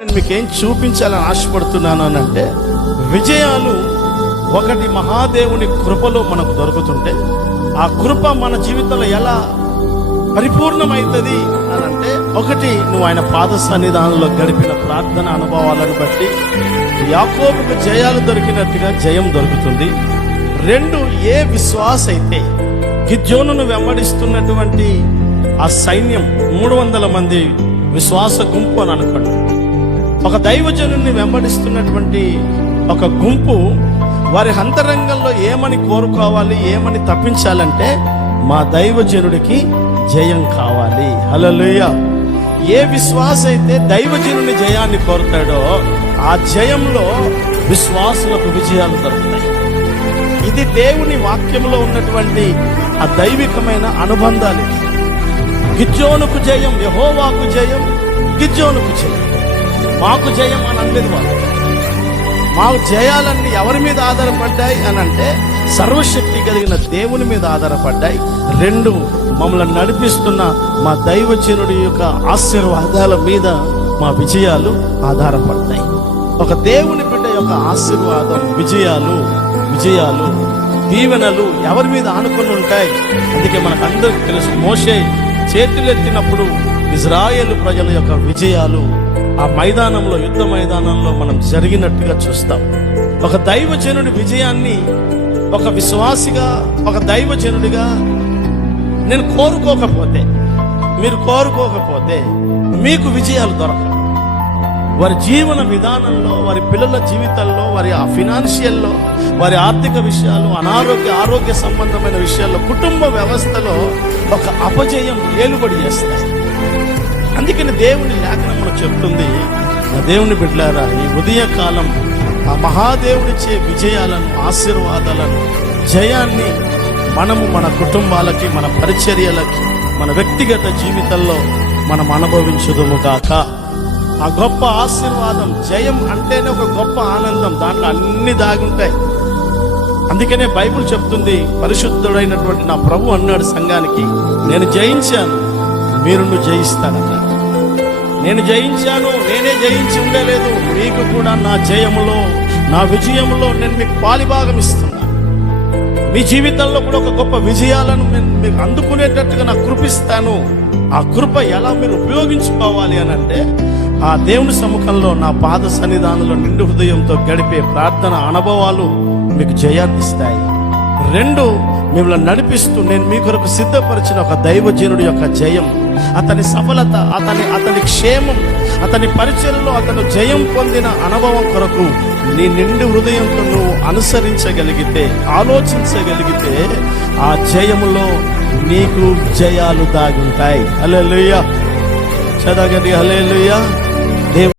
నేను మీకేం చూపించాలని ఆశపడుతున్నాను అని అంటే, విజయాలు ఒకటి మహాదేవుని కృపలో మనకు దొరుకుతుంటే, ఆ కృప మన జీవితంలో ఎలా పరిపూర్ణమవుతుంది అని అంటే, ఒకటి నువ్వు ఆయన పాద సన్నిధానంలో గడిపిన ప్రార్థన అనుభవాలను బట్టి యాకోబుకు జయాలు దొరికినట్టుగా జయం దొరుకుతుంది. రెండు, ఏ విశ్వాస అయితే గిద్యోనును వెంబడిస్తున్నటువంటి ఆ సైన్యం 300 మంది విశ్వాస గుంపు అని అనుకోండి, ఒక దైవజనుని వెంబడిస్తున్నటువంటి ఒక గుంపు వారి అంతరంగంలో ఏమని కోరుకోవాలి, ఏమని తప్పించాలంటే, మా దైవజనుడికి జయం కావాలి. హల్లెలూయా. ఏ విశ్వాస అయితే దైవజనుని జయాన్ని కోరుతాడో ఆ జయంలో విశ్వాసులకు విజయాలు దొరుకుతాయి. ఇది దేవుని వాక్యంలో ఉన్నటువంటి ఆ దైవికమైన అనుబంధాలు. గిద్యోనుకు జయం, యెహోవాకు జయం, గిద్యోనుకు జయం. మాకు జయం అని అనలేదు వాళ్ళు. మా జయాలన్నీ ఎవరి మీద ఆధారపడ్డాయి అని అంటే, సర్వశక్తి కలిగిన దేవుని మీద ఆధారపడ్డాయి. రెండు, మమ్మల్ని నడిపిస్తున్న మా దైవజనుడి యొక్క ఆశీర్వాదాల మీద మా విజయాలు ఆధారపడతాయి. ఒక దేవుని బిడ్డ యొక్క ఆశీర్వాదం, విజయాలు దీవెనలు ఎవరి మీద ఆనుకొని ఉంటాయి. అందుకే మనకు అందరికీ తెలుసు, మోషే చేతులెత్తినప్పుడు ఇజ్రాయేలు ప్రజల యొక్క విజయాలు ఆ మైదానంలో, యుద్ధ మైదానంలో మనం జరిగినట్టుగా చూస్తాం. ఒక దైవజనుడి విజయాన్ని ఒక విశ్వాసిగా, ఒక దైవజనుడిగా నేను కోరుకోకపోతే, మీరు కోరుకోకపోతే మీకు విజయాలు దొరకవు. వారి జీవన విధానంలో, వారి పిల్లల జీవితాల్లో, వారి ఫినాన్షియల్లో, వారి ఆర్థిక విషయాలు, ఆరోగ్య సంబంధమైన విషయాల్లో, కుటుంబ వ్యవస్థలో ఒక అపజయం ఏలుబడి చేస్తాయి. అందుకని దేవుని లేఖనం చెప్తుంది, నా దేవుని బిడ్డలారా, ఈ ఉదయకాలం ఆ మహాదేవుడిచ్చే విజయాలను, ఆశీర్వాదాలను, జయాన్ని మనము మన కుటుంబాలకి, మన పరిచర్యలకి, మన వ్యక్తిగత జీవితంలో మనం అనుభవించుదుము గాక. ఆ గొప్ప ఆశీర్వాదం, జయం అంటేనే ఒక గొప్ప ఆనందం, దాంట్లో అన్ని దాగి ఉంటాయి. అందుకనే బైబిల్ చెప్తుంది, పరిశుద్ధుడైనటువంటి నా ప్రభు అన్నాడు సంఘానికి, నేను జయించాను, మీరు జయిస్తానన్నాడు. నేను జయించాను, నేనే జయించి ఉండలేదు, మీకు కూడా నా జయములో, నా విజయములో నేను మీకు పాలిభాగం ఇస్తున్నాను. మీ జీవితంలో కూడా ఒక గొప్ప విజయాలను నేను మీకు అందుకునేటట్టుగా నా కృపిస్తాను. ఆ కృప ఎలా మీరు ఉపయోగించుకోవాలి అని అంటే, ఆ దేవుని సముఖంలో, నా పాద సన్నిధానంలో నిండు హృదయంతో గడిపే ప్రార్థన అనుభవాలు మీకు జయాన్ని ఇస్తాయి. రెండు, మిమ్మల్ని నడిపిస్తూ నేను మీ కొరకు సిద్ధపరిచిన ఒక దైవజనుడి యొక్క జయం, అతని సఫలత, అతని క్షేమం, అతని పరిచయంలో అతను జయం పొందిన అనుభవం కొరకు నీ నిండు హృదయంతో నువ్వు అనుసరించగలిగితే, ఆలోచించగలిగితే, ఆ జయములో నీకు జయాలు దాగుంటాయి. హల్లెలూయా. చదవగలి హల్లెలూయా.